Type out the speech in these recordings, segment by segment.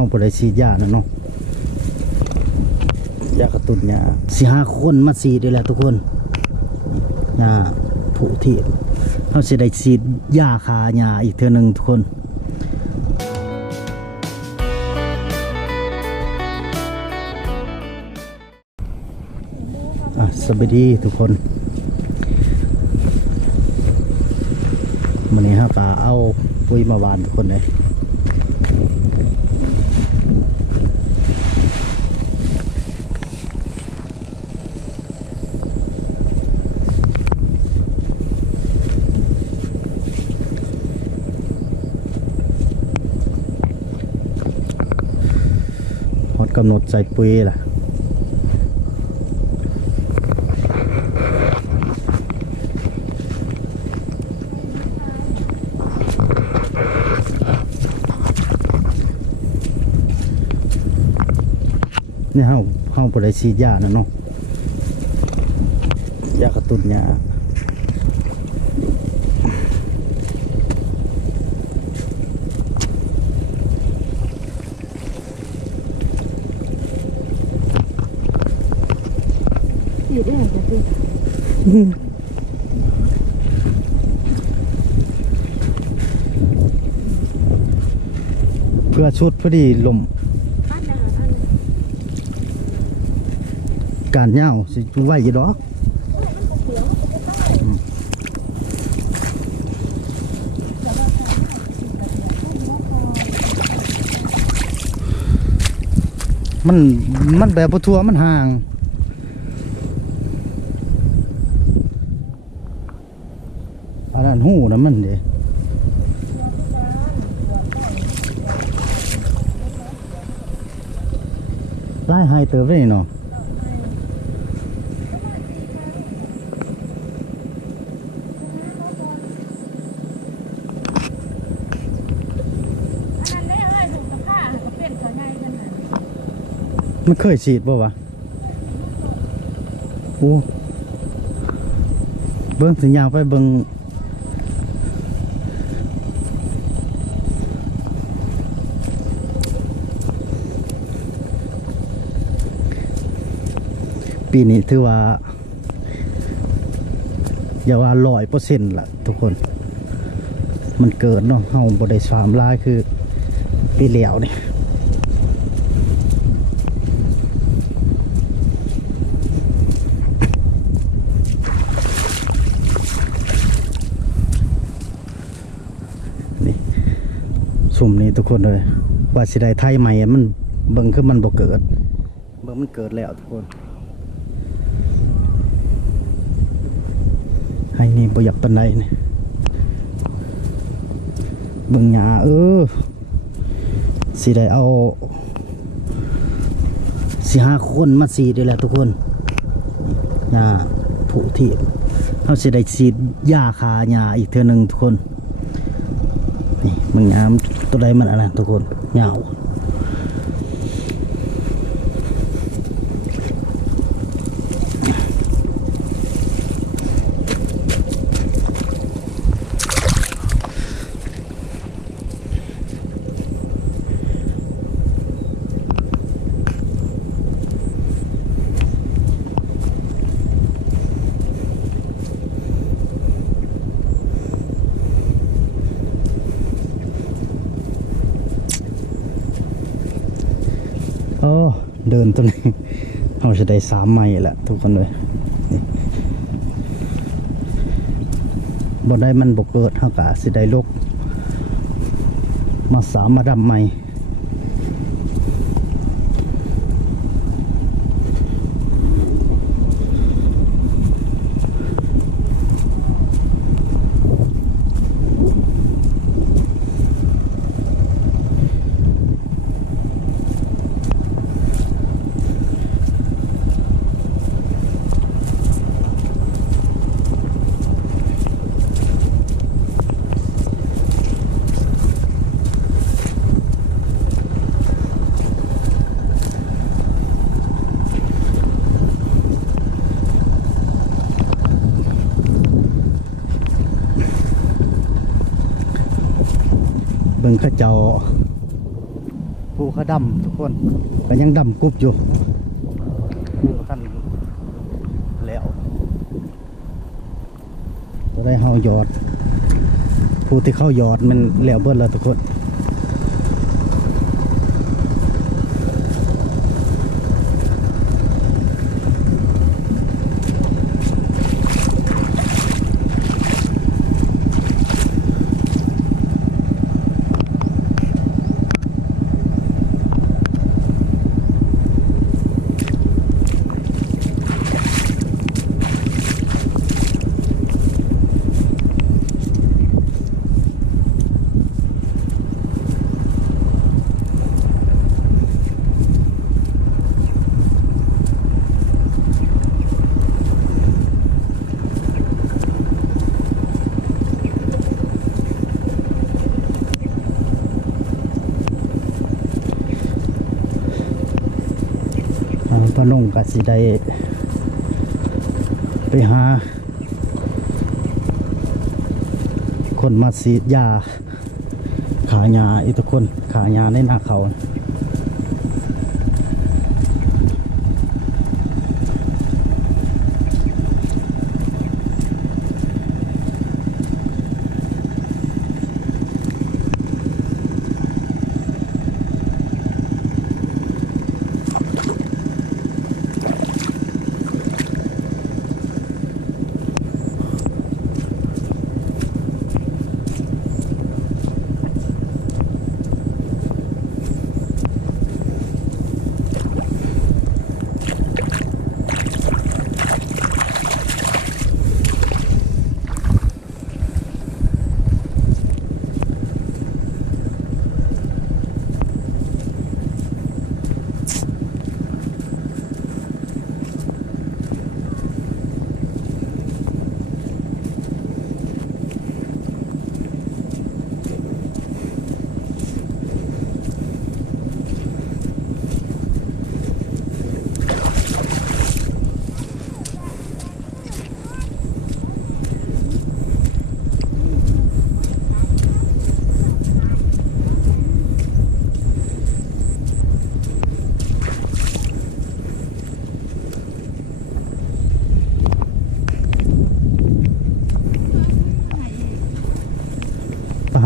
าบ่ได้ฉีดยาเนาะยากระตุ้นยา4-5 คนมาฉีดได้แล้วทุกคนยาผู้ที่เฮาสิได้ฉีดยาฆ่าหญ้าอีกเทื่อนึงทุกคนสวัสดีทุกคนวันนี้ครับเอาปุ๋ยมาหวานทุกคนเลยหมดกำหนดใส่ปุ๋ยล่ะนี่เฮาบ่ได้ฉีดยาเนาะยากระตุ้นยาฉีดได้เหรอจ๊ะพี่เพื่อชุดพอดีลมการเหย้าสิไหวอยู่ดอกมันแบบบ่ทั่วมันห่างอันนั้นหูนะมันเด้ไล่ไฮเติบได้เนาะมันเคยฉีดบ่วะโอ้เบิ้งสัญญาไปเบิ้งปีนี้ถือว่าอย่าว่า100%ล่ะทุกคนมันเกิดเนาะเฮาบ่ได้สามลายคือปีแล้วนี่สุ่มนี้ทุกคนเลยว่าสิได้ไทยใหม่มันเบิ่งคือมันบ่เกิดเบิ่งมันเกิดแล้วทุกคนให้นี่บ่อยากปานใดนี่เบิ่งหญ้าสิได้เอา4-5 คนมาฉีดได้แล้วทุกคนหญ้าผู้ที่เฮาสิได้ฉีดยาฆ่าหญ้าอีกเทื่อนึงทุกคนนี่มึงน้ำตัวใดมันอะไรทุกคนเหงาเดินตัวนี้เราจะได้3 ไมล์แหละทุกคนเลยบ่ได้มันบกเกิดเท่ากับสิได้ลกมา3 มาดำไมล์เบิ่งข้าเจ้า ผู้เขาดำทุกคนก็ยังดำกรุบอยู่ยังบ่ทันแล้วก็ได้เฮาหยอดผู้ที่เข้าหยอดมันแล้วเบิดแล้วทุกคนพระนงก็สิได้ไปหาคนมาฉีดยาขาหญ้าอีกทุกคนขาหญ้าในหน้าเขา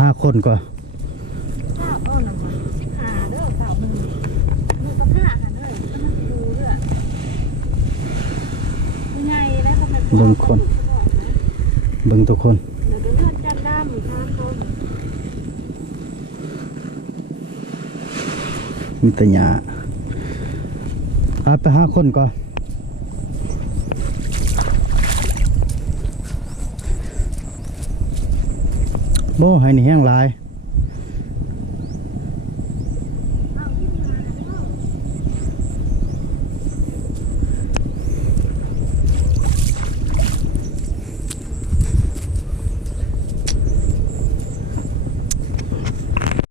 5 คนก็ เก้าอ้อหน่อย15เด้อเก้าหนึ่งมือกับผ้ากันเลยมันดูเด้อยังไงแล้วทำไม เบิ่งคนเบิ่งทุกคน เดี๋ยวเลือดจันด้ามอีก5 คน มีแต่หญ้าไป5 คนก็โบ่ให้นี่แห้งหลาย